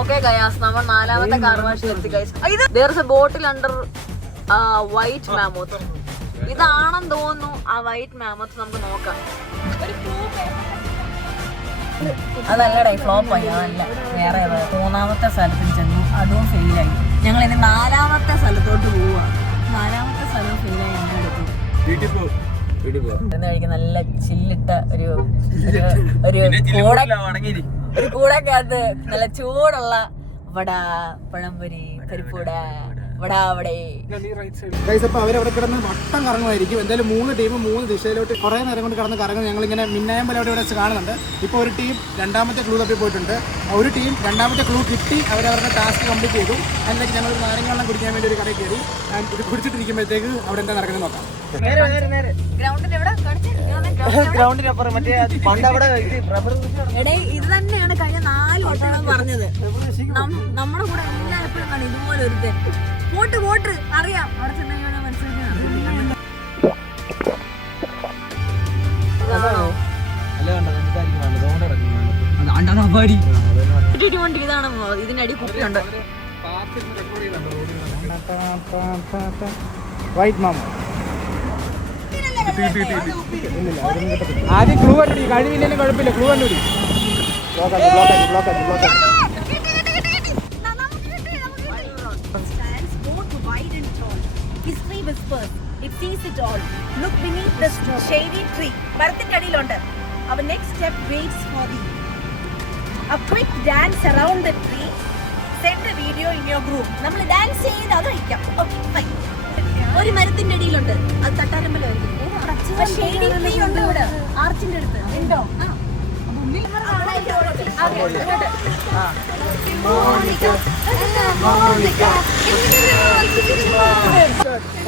ഓക്കെ ഗയാസ്, നമ്മൾ 4ാമത്തെ കാർ വാഷിലെത്തി guys. there is a bottle under white mammoth. ഇതാണെന്ന് തോന്നുന്നു ആ വൈറ്റ് മാമത്ത്. നമുക്ക് നോക്കാം. അതല്ലടേ, ഫ്ലോപ്പ് ആയി. അതല്ല, വേറെ 3ാമത്തെ സ്ഥലത്തിൽ ചെന്നു, അതും ഫെയിലായി. ഞങ്ങൾ ഇനി 4ാമത്തെ സ്ഥലത്തോട്ട് പോവുക. 4ാമത്തെ സ്ഥലം ഫെയിലായി. കഴിക്കുന്ന നല്ല ചില്ലിട്ട ഒരു കൂടക്കകത്ത് നല്ല ചൂടുള്ള വട, പഴംപൊരി, പരിപ്പൂട, വട. അവിടെ അപ്പോൾ അവരവിടെ കിടന്ന് വട്ടം കറങ്ങുമായിരിക്കും. എന്തായാലും 3 ടീം 3 ദിശയിലോട്ട് കുറേ നേരം കൊണ്ട് കിടന്ന് കറങ്ങും. ഞങ്ങളിങ്ങനെ മിന്നായമ്പലം അവിടെ വെച്ച് കാണുന്നുണ്ട്. ഇപ്പോൾ ഒരു ടീം 2ാമത്തെ ക്ലൂ തപ്പി പോയിട്ടുണ്ട്. ഒരു ടീം 2ാമത്തെ ക്ലൂ കിട്ടി, അവരവരുടെ ടാസ്ക് കംപ്ലീറ്റ് ചെയ്തു. അതിലേക്ക് ഞങ്ങൾ നാരങ്ങ കുടിക്കാൻ വേണ്ടി ഒരു കടയിൽ കയറി. ഇത് കുടിച്ചിട്ടിരിക്കുമ്പോഴത്തേക്ക് അവിടെ എന്താ നടക്കുന്നത് നോക്കാം. ഗ്രൗണ്ടിനപ്പുറം മറ്റേ പണ്ട് അവിടെ ഇത് തന്നെയാണ് കഴിഞ്ഞ 4 വട്ടം പറഞ്ഞത്. നമ്മുടെ കൂടെ എല്ലാ എപ്പോഴും കാണും ഇതുപോലെ ഒരു വോട്ട് അറിയാം. അവിടെ ചെന്നൈ മനസ്സിലാക്കി ഇതാണ്. ഇതിനടി കുപ്പിയുണ്ട്. വൈറ്റ് മാമ ആദ്യം ക്ലൂ കണ്ടുപിടി. കഴിവില്ലെങ്കിലും കുഴപ്പമില്ല, ക്ലൂ കണ്ടുപിടി. മരത്തിന്റെ അടിയിലുണ്ട്. Our next step waits for thee. A quick dance around the tree. Send a video in your group. നമ്മൾ ഡാൻസ് ചെയ്ത് അത് കഴിക്കാം. Okay fine. ഒരു മരത്തിന്റെ അടിയിലുണ്ട്. അത് തട്ടാരമ്പലമായിരിക്കും. ഷെയ്ഡി ട്രീ ഉണ്ട് ഇവിടെ ആർച്ചിന്റെ അടുത്ത്. ഉണ്ടോ?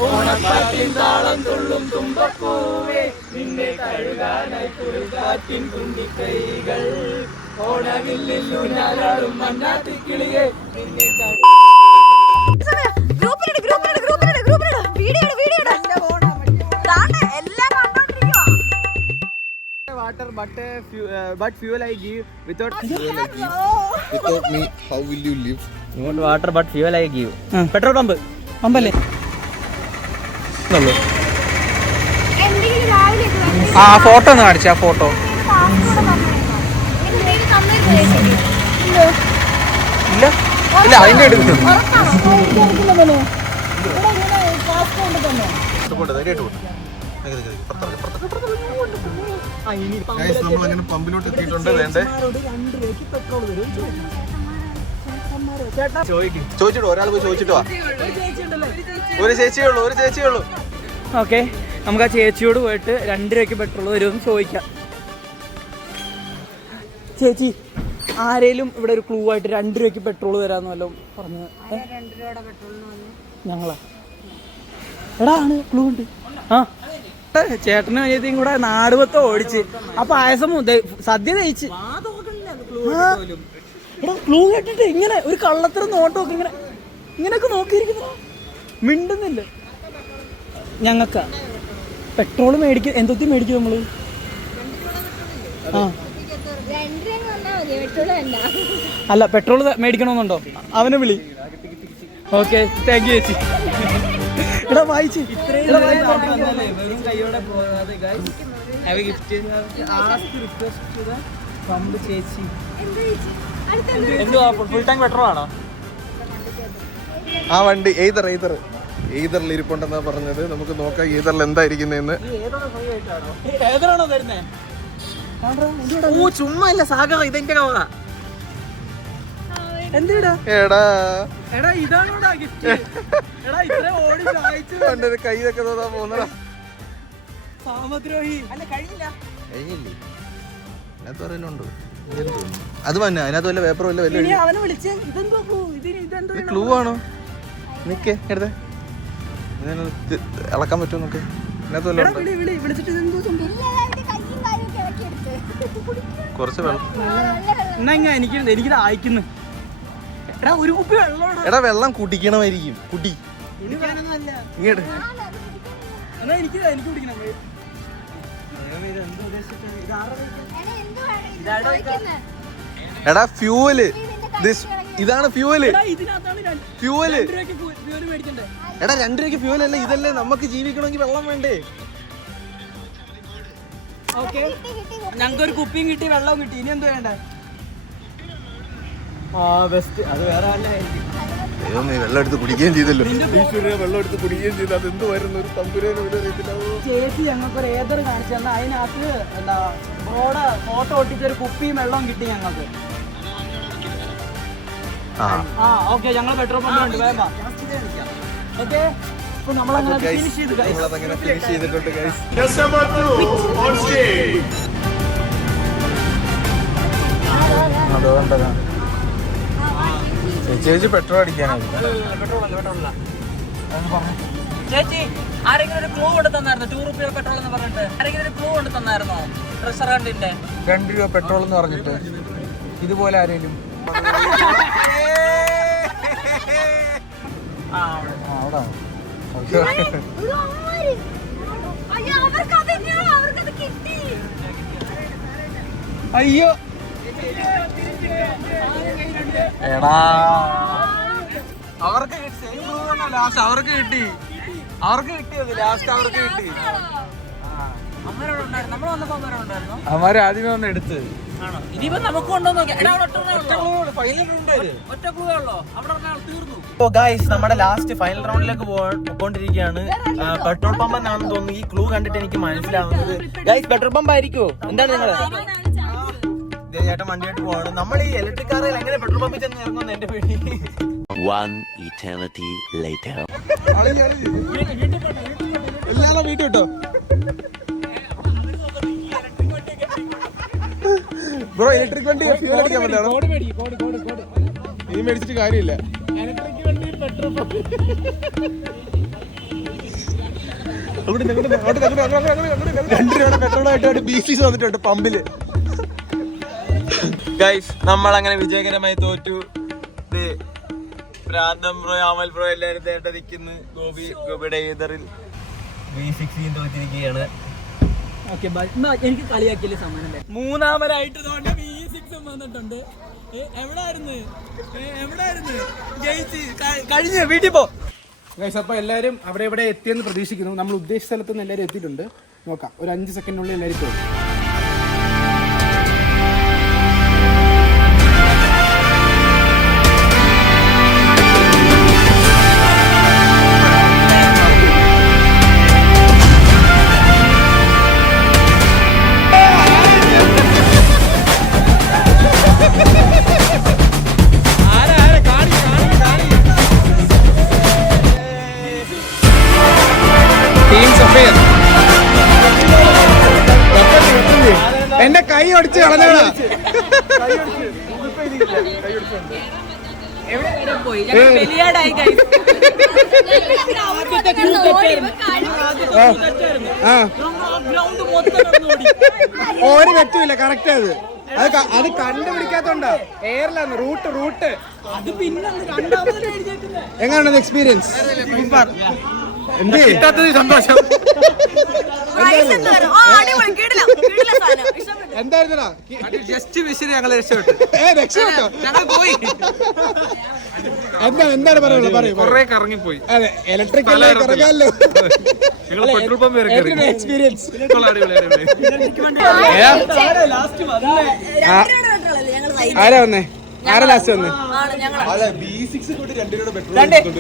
ഓണപ്പാട്ടിൻ താളം തുള്ളും തുമ്പപ്പൂവേ, നിന്നെ കഴുകാനായി കുറുകാറ്റിൻ തുണ്ടിക്കൈകൾ, ഓണവില്ലില്ലു ഞാനാടും മണ്ണാത്തിക്കിളിയെ നിന്നെ water but fuel I give without me how will you live? Not water but fuel I give. Petrol പമ്പല്ലേ? ആ ഫോട്ടോ ഒന്ന് കാണിച്ചു. ആ ഫോട്ടോ ഇല്ല ഇല്ല അതിന്റെ എടുത്തു. നമ്മളങ്ങനെ പമ്പിലോട്ട് എത്തിയിട്ടുണ്ട്. വേണ്ടേ ചോദിച്ചിട്ടോ? ഒരാൾ പോയി ചോദിച്ചിട്ടോ? ഒരു ചേച്ചിയുള്ളൂ. ഓക്കെ, നമുക്ക് ആ ചേച്ചിയോട് പോയിട്ട് 2 രൂപയ്ക്ക് പെട്രോൾ വരുമെന്ന് ചോദിക്കാം. ചേച്ചി ആരേലും ഇവിടെ ഒരു ക്ലൂ ആയിട്ട് 2 രൂപയ്ക്ക് പെട്രോൾ തരാന്ന് വല്ലതും പറഞ്ഞു? ഞങ്ങളാ എടാ ആണ് ക്ലൂ ഉണ്ട്. ആ ചേട്ടനും അനിയത്തിയും കൂടെ നാട് മൊത്തം ഓടിച്ച് ആ പായസം സദ്യ തയ്ച്ച്. എടാ ക്ലൂ കേട്ടിട്ട് ഇങ്ങനെ ഒരു കള്ളത്തരം നോട്ടമൊക്കെ ഇങ്ങനെയൊക്കെ നോക്കിയിരിക്കുന്നു, മിണ്ടുന്നില്ല. ഞങ്ങൾക്കാ പെട്രോൾ മേടിക്കും. എന്തൊത്തി മേടിക്കും നമ്മള്? ആ അല്ല പെട്രോൾ മേടിക്കണമെന്നുണ്ടോ? അവനെ വിളി. ഓക്കെ താങ്ക് യു ചേച്ചി. എടാ വായിച്ച് ചേച്ചി എന്തുവാ ഫുൾ ടാങ്ക് പെട്രോൾ ആണോ? ആ വണ്ടി എയ്തറിൽ ഇരിപ്പുണ്ടെന്നാ പറഞ്ഞത്. നമുക്ക് നോക്കാം എയ്തറിൽ എന്തായിരിക്കുന്നതെന്ന്. ഏതാണോ തരുന്നേ? ഓ ചുമ്മാ ഇല്ല സാഗർ, ഇതെന്റെ കവറ. എന്തിടാ എടാ എടാ ഇതാണോടാ ഗിഫ്റ്റ്? എടാ ഇത്ര ഓടി സഹായിച്ചു എന്റെ കൈയൊക്കെ തോന്നാ പോകുന്നടാ. സാമദ്രോഹി അല്ല കഴിഞ്ഞില്ല. അതിനകത്ത് പറയുന്നുണ്ട് അത് തന്നെ. അതിനകത്ത് വല്ല പേപ്പർ വല്ല ഇനി അവനെ വിളിച്ച് ഇതെന്തോ ക്ലൂ? ഇതെന്തോ ക്ലൂ ആണോ? നിക്കേ എടുത്തേ ഇളക്കാൻ പറ്റുമോ നോക്ക്. അതിനകത്ത് വല്ല വിളിച്ചിട്ട് ഇതെന്തോ സംഭവം? കുറച്ച് വെള്ളം. എന്നാ എനിക്കിത് അയക്കുന്നു. എടാ ഒരു കുപ്പി വെള്ളം. എടാ വെള്ളം കുടിക്കണമായിരിക്കും. കുടി ഇങ്ങോട്ട്. എന്നാ എനിക്ക് കുടിക്കണം. എടാ ഫ്യൂവല്. ഇതാണ് ഫ്യൂവല്. ഫ്യൂവല്. എടാ 2 രൂപയ്ക്ക് ഫ്യൂവൽ അല്ല ഇതല്ലേ. നമുക്ക് ജീവിക്കണമെങ്കിൽ വെള്ളം വേണ്ടേ? ഓക്കെ ഞങ്ങൾക്കൊരു കുപ്പിയും കിട്ടി, വെള്ളവും കിട്ടി. ഇനി എന്ത് വേണ്ടേ? ആ ബെസ്റ്റ്. അത് വേറെ ദൈവമേ വെള്ളം എടുത്ത് കുടിക്കുകയും ചെയ്തല്ലോ. വെള്ളം എടുത്ത് കുടിക്കുകയും ചെയ്തു. അതെന്ത് വരുന്ന ഒരു തമ്പുരേനെ ചേച്ചി ഞങ്ങൾക്കൊരു ഏതർ കാണിച്ചു തന്നാൽ അതിനകത്ത് എന്താ ബ്രോഡ് ഫോട്ടോ ഒട്ടിച്ചൊരു കുപ്പിയും വെള്ളവും കിട്ടി ഞങ്ങൾക്ക്. ആ ഓക്കെ ഞങ്ങൾ പെട്രോൾ പമ്പുണ്ട്. വേണ്ട ഓക്കെ ഇപ്പൊ നമ്മളങ്ങനെ ഫിനിഷ് ചെയ്തിട്ടുണ്ട്. ചേച്ചി പെട്രോൾ അടിക്കാനാണ്. ചേച്ചി ആരെങ്കിലും ഒരു ക്ലൂ കൊണ്ട് തന്നായിരുന്നു? 2 രൂപ പെട്രോൾ എന്ന് പറഞ്ഞിട്ട് ആരെങ്കിലും ഒരു ക്ലൂ കൊണ്ട് തന്നായിരുന്നോ? റെസ്റ്റോറന്റിന്റെ 2 രൂപ പെട്രോൾ എന്ന് പറഞ്ഞിട്ട് ഇതുപോലെ ആരെങ്കിലും അവിടെ അയ്യോ എടാ അവർക്ക് ലാസ്റ്റ് അവർക്ക് കിട്ടി. കിട്ടിയത് ലാസ്റ്റ് അവർക്ക് കിട്ടി. അവന്മാര് ആദ്യമേ വന്ന് എടുത്ത്. ഇനിയിപ്പോ നമുക്ക് കൊണ്ടുവന്ന് നോക്കാം. നമ്മുടെ ലാസ്റ്റ് ഫൈനൽ റൗണ്ടിലേക്ക് പോയിക്കൊണ്ടിരിക്കുകയാണ്. പെട്രോൾ പമ്പ് എന്നാണെന്ന് തോന്നുന്നു. ഈ ക്ലൂ കണ്ടിട്ട് എനിക്ക് മനസ്സിലാവുന്നത് ഗൈസ് പെട്രോൾ പമ്പ് ആയിരിക്കുമോ? എന്താണ് നിങ്ങള് ചേട്ടൻ വണ്ടിയായിട്ട് പോവാണ്. നമ്മൾ ഈ ഇലക്ട്രിക് കാറിൽ എങ്ങനെ പെട്രോൾ പമ്പിൽ ചെന്ന് ഇറങ്ങുന്നു എന്റെ പേടി. എല്ലാരും വീട്ടിൽ കിട്ടോ ബ്രോ? ഇലക്ട്രിക് വണ്ടി ഫ്യൂൽ അടിക്കാൻ പറ്റാണോ? ഇനി മേടിച്ചിട്ട് കാര്യമില്ല. അവിടെ 2 രൂപയുടെ പെട്രോളായിട്ട് ബീസീസ് വന്നിട്ടുണ്ട് പമ്പില്. ഗൈസ് നമ്മൾ അങ്ങനെ വിജയകരമായി തോറ്റു. പ്രാന്തം ബ്രോ, അമൽ ബ്രോ എല്ലാവരും തേട്ട നിൽക്കുന്നു. ഗോപിയുടെ ഏതറിൽ V16 തോറ്റിരിക്കുകയാണ്. എനിക്ക് കളിയാക്കിയില്ല സമ്മാനം. 3ാമതായിട്ട് V6 വന്നിട്ടുണ്ട്. എവിടായിരുന്നു ജയിച്ച് കഴിഞ്ഞ വീട്ടിൽ പോ. അപ്പോൾ എല്ലാവരും അവിടെ ഇവിടെ എത്തിയെന്ന് പ്രതീക്ഷിക്കുന്നു. നമ്മൾ ഉദ്ദേശിച്ച സ്ഥലത്ത് നിന്ന് എല്ലാവരും എത്തിയിട്ടുണ്ട്. നോക്കാം, ഒരു 5 സെക്കൻഡിനുള്ളിൽ എല്ലാവരും പോകും. എന്റെ കൈ ഒടിച്ച് കളഞ്ഞാ പോയി ഞങ്ങൾ ബലിയാടായി guys. ഗ്രൗണ്ട് മൊത്തം നടന്നോടി. ഒരു തെറ്റുമില്ല, കറക്റ്റ് അത് കണ്ടുപിടിക്കാത്തോണ്ടാ. എയറിലാണ് റൂട്ട്. അത് പിന്നെ രണ്ടാമത് എഴുതിയേക്കുന്നത് എങ്ങനെയാണ് എക്സ്പീരിയൻസ്? കിട്ടാത്തത് സന്തോഷം. Rice എന്ത് തരും? ആ, അടിപൊളി, കിടിലം സാധനം. ഇഷ്ടപ്പെട്ടു. എന്തായിരുന്നടാ? ജസ്റ്റ് മിസ്സിന് ഞങ്ങൾ രക്ഷപ്പെട്ടു. രക്ഷപ്പെട്ടോ? ഞങ്ങൾ പോയി എന്താണ് പറയുള്ളത്? പറയൂ. കുറെ കറങ്ങിപ്പോയി. അതെ, ഇലക്ട്രിക് കറങ്ങാമല്ലോ. ഞങ്ങൾ പെട്രോൾ പമ്പ് വരെ കയറി. എക്സ്പീരിയൻസ് ലാസ്റ്റ് വന്നേ രണ്ടിനോട് പെട്രോളല്ലേ ഞങ്ങൾ സൈഡ് ആരാ വന്നേ? ആരാ ലാസ്റ്റ് വന്നേ? ആണ് ഞങ്ങൾ.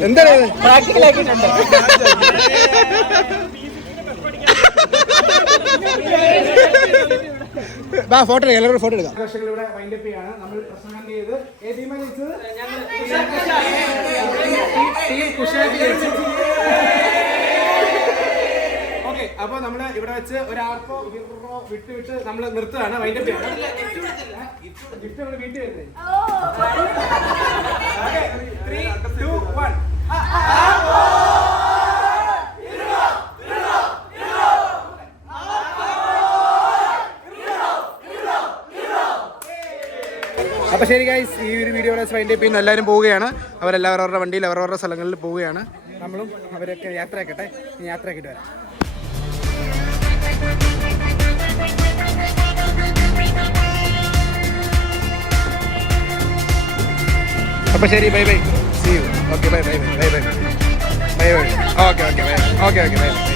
എന്താണ് ഇത്? പ്രാക്ടിക്കൽ ആക്കിയിട്ടുണ്ട് ഫോട്ടോ എടുക്കാം, എല്ലാവരും ഫോട്ടോ എടുക്കാം. ഇവിടെ വൈൻഡപ്പ് ചെയ്യാണ്. നമ്മൾ പ്രശ്നം ചെയ്ത് ഓക്കെ. അപ്പൊ നമ്മള് ഇവിടെ വെച്ച് ഒരാർക്കോ വിട്ട് നമ്മൾ നിർത്തുകയാണ്, വൈൻഡപ്പ് ചെയ്യാണ്. ഗിഫ്റ്റ് നമ്മൾ വീട്ടിൽ വരുന്നത്. 3, 2, 1. അപ്പോൾ ശരി ഗൈസ്, ഈ ഒരു വീഡിയോ വൈൻഡപ്പ് ചെയ്യുന്ന എല്ലാവരും പോവുകയാണ്. അവരെല്ലാവരും അവരുടെ വണ്ടിയിൽ അവരവരുടെ സ്ഥലങ്ങളിൽ പോവുകയാണ്. നമ്മളും അവരൊക്കെ യാത്രയാക്കട്ടെ. യാത്രയാക്കിയിട്ട് വരാം. അപ്പോൾ ശരി, bye bye, see you. Okay, bye bye bye bye bye bye. Okay by.